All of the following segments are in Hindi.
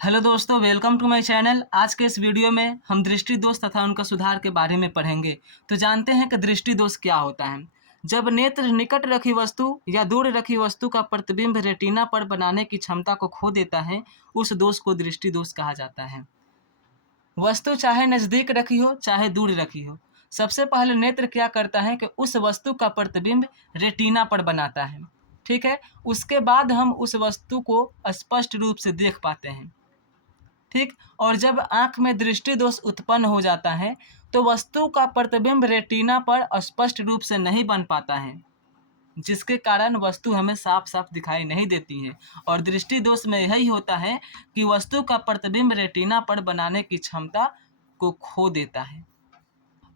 हेलो दोस्तों, वेलकम टू माय चैनल। आज के इस वीडियो में हम दृष्टि दोष तथा उनका सुधार के बारे में पढ़ेंगे। तो जानते हैं कि दृष्टि दोष क्या होता है। जब नेत्र निकट रखी वस्तु या दूर रखी वस्तु का प्रतिबिंब रेटिना पर बनाने की क्षमता को खो देता है, उस दोष को दृष्टि दोष कहा जाता है। वस्तु चाहे नज़दीक रखी हो चाहे दूर रखी हो, सबसे पहले नेत्र क्या करता है कि उस वस्तु का प्रतिबिंब रेटिना पर बनाता है। ठीक है, उसके बाद हम उस वस्तु को स्पष्ट रूप से देख पाते हैं। ठीक, और जब आँख में दृष्टि दोष उत्पन्न हो जाता है तो वस्तु का प्रतिबिंब रेटिना पर स्पष्ट रूप से नहीं बन पाता है, जिसके कारण वस्तु हमें साफ साफ दिखाई नहीं देती है। और दृष्टि दोष में यही होता है कि वस्तु का प्रतिबिंब रेटिना पर बनाने की क्षमता को खो देता है।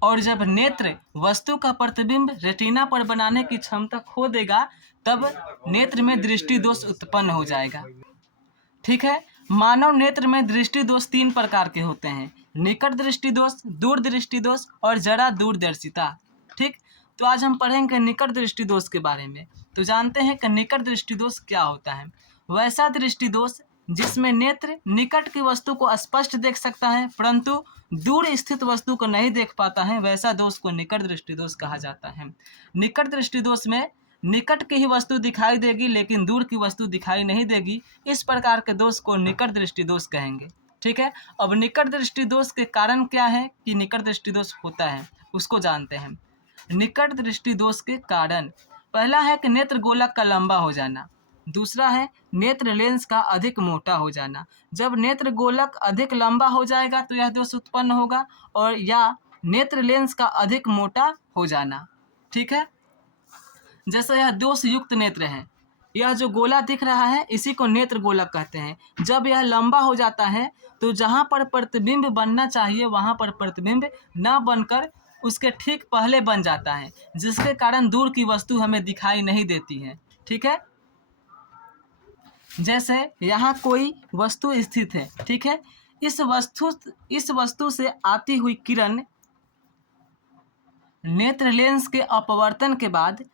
और जब नेत्र वस्तु का प्रतिबिंब रेटिना पर बनाने की क्षमता खो देगा, तब नेत्र में दृष्टि दोष उत्पन्न हो जाएगा। ठीक है, मानव नेत्र में दृष्टि दोष 3 प्रकार के होते हैं: निकट दृष्टि दोष, दूर दृष्टि दोष और जरा दूरदर्शिता। ठीक, तो आज हम पढ़ेंगे निकट दृष्टि दोष के बारे में। तो जानते हैं कि निकट दृष्टि दोष क्या होता है। वैसा दृष्टि दोष जिसमें नेत्र निकट की वस्तु को स्पष्ट देख सकता है परंतु दूर स्थित वस्तु को नहीं देख पाता है, वैसा दोष को निकट दृष्टि दोष कहा जाता है। निकट दृष्टि दोष में निकट की ही वस्तु दिखाई देगी लेकिन दूर की वस्तु दिखाई नहीं देगी। इस प्रकार के दोष को निकट दृष्टि दोष कहेंगे। ठीक है, अब निकट दृष्टि दोष के कारण क्या है कि निकट दृष्टि दोष होता है, उसको जानते हैं। निकट दृष्टि दोष के कारण पहला है कि नेत्र गोलक का लंबा हो जाना। दूसरा है नेत्र लेंस का अधिक मोटा हो जाना। जब नेत्र गोलक अधिक लंबा हो जाएगा तो यह दोष उत्पन्न होगा, और या नेत्र लेंस का अधिक मोटा हो जाना। ठीक है, जैसे यह दोष युक्त नेत्र है, यह जो गोला दिख रहा है इसी को नेत्र गोलक कहते हैं। जब यह लंबा हो जाता है तो जहाँ पर प्रतिबिंब बनना चाहिए वहाँ पर प्रतिबिंब न बनकर उसके ठीक पहले बन जाता है, जिसके कारण दूर की वस्तु हमें दिखाई नहीं देती है। ठीक है, जैसे यहाँ कोई वस्तु स्थित है। ठीक है, इस वस्तु से आती हुई किरण नेत्र लेंस के अपवर्तन के बाद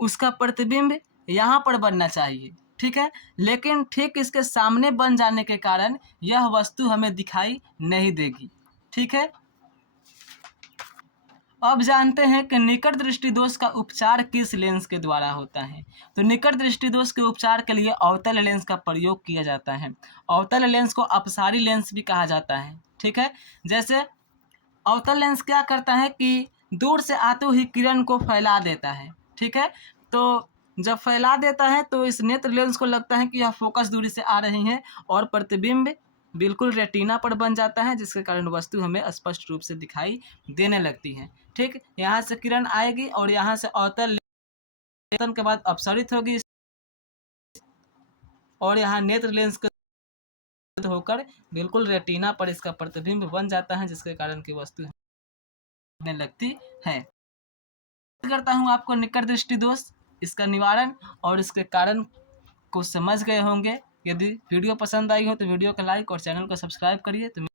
उसका प्रतिबिंब यहाँ पर बनना चाहिए। ठीक है, लेकिन ठीक इसके सामने बन जाने के कारण यह वस्तु हमें दिखाई नहीं देगी। ठीक है, अब जानते हैं कि निकट दृष्टि दोष का उपचार किस लेंस के द्वारा होता है। तो निकट दृष्टि दोष के उपचार के लिए अवतल लेंस का प्रयोग किया जाता है। अवतल लेंस को अपसारी लेंस भी कहा जाता है। ठीक है, जैसे अवतल लेंस क्या करता है कि दूर से आते हुई किरण को फैला देता है। ठीक है, तो जब फैला देता है तो इस नेत्र लेंस को लगता है कि यह फोकस दूरी से आ रही है और प्रतिबिंब बिल्कुल रेटिना पर बन जाता है, जिसके कारण वस्तु हमें स्पष्ट रूप से दिखाई देने लगती है। ठीक, यहाँ से किरण आएगी और यहाँ से अवतल लेंस के बाद अपसरित होगी और यहाँ नेत्र लेंस के होकर बिल्कुल रेटिना पर इसका प्रतिबिंब बन जाता है, जिसके कारण की वस्तु लगती है। करता हूँ आपको निकट दृष्टि दोष, इसका निवारण और इसके कारण को समझ गए होंगे। यदि वीडियो पसंद आई हो तो वीडियो को लाइक और चैनल को सब्सक्राइब करिए। तो